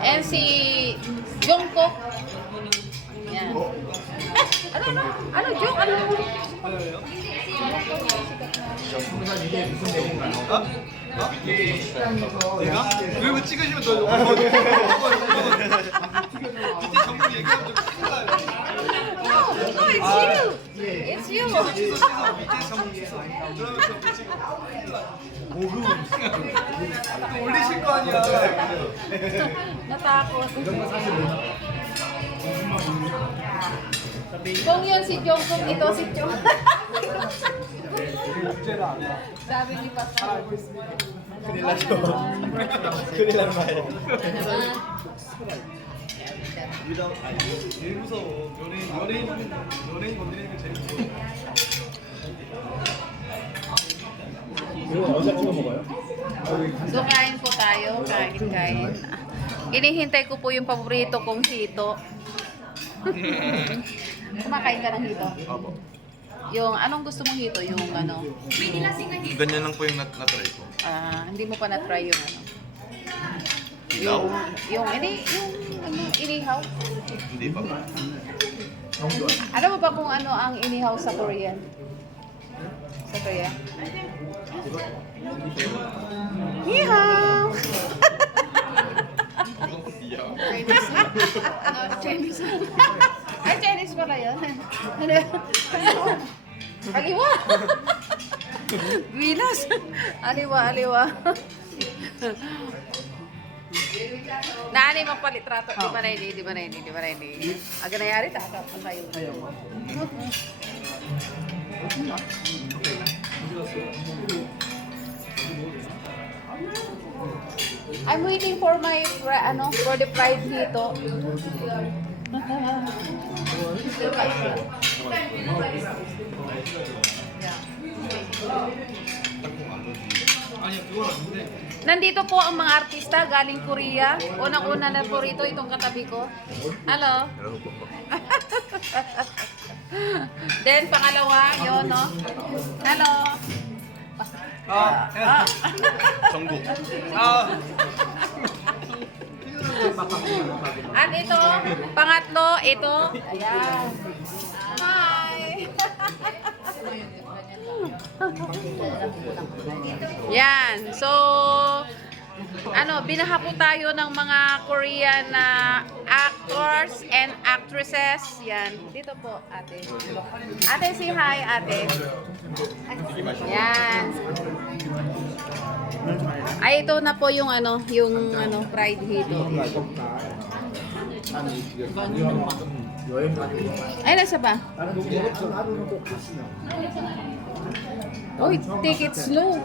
And si Jungkook. Yan. Ano, Jung? Ano? 내가? 왜 찍으시면 더 밑에 정보 얘기하면 좀 큰일 나요. No, it's you. It's you. 밑에 정보 그러면 저 지금 큰일 나요. 또 올리실 거 아니야. Natakot. Kung yun si Jungkook, ito si Jung. Sabi ni Pastor. 큰일 나죠. 큰일 날 말이야. 제일 무서워. 연예인 건드리는 게 제일 무서워. 이거 어디다 찍어 먹어요? So, kain po tayo. Kain. Inihintay ko po yung paborito kong hito. Kumakain ka ng hito? Opo. Yung, anong gusto mong hito? Yung ano? Ganyan lang po yung natry ko. Hindi mo pa na-try yung ano? Ilaw? Yung ano, inihaw? Hindi pa ba? Alam mo ba kung ano ang inihaw sa Korean? Sa Korea? Inihaw! Chinese. Ay, Chinese pala yun. Ano? Aliwa! Wilas! Aliwa. Nani magpalitrato. Di ba na ini? Aga nangyari, takap ang tayo. I'm waiting for my for the fried dito. Nandito po ang mga artista galing Korea. Unang-una na po rito itong katabi ko. Hello. Then pangalawa, yun, no? Hello. 정국. At ito, pangatlo, ito. Ayan. Hi! Yan. So, binaha po tayo ng mga Korean na actors and actresses. Yan. Dito po, ate. Ate, say hi, ate. Yan. Ay, ito na po yung fried hito. Ay, nasa ba? Oh, take it slow.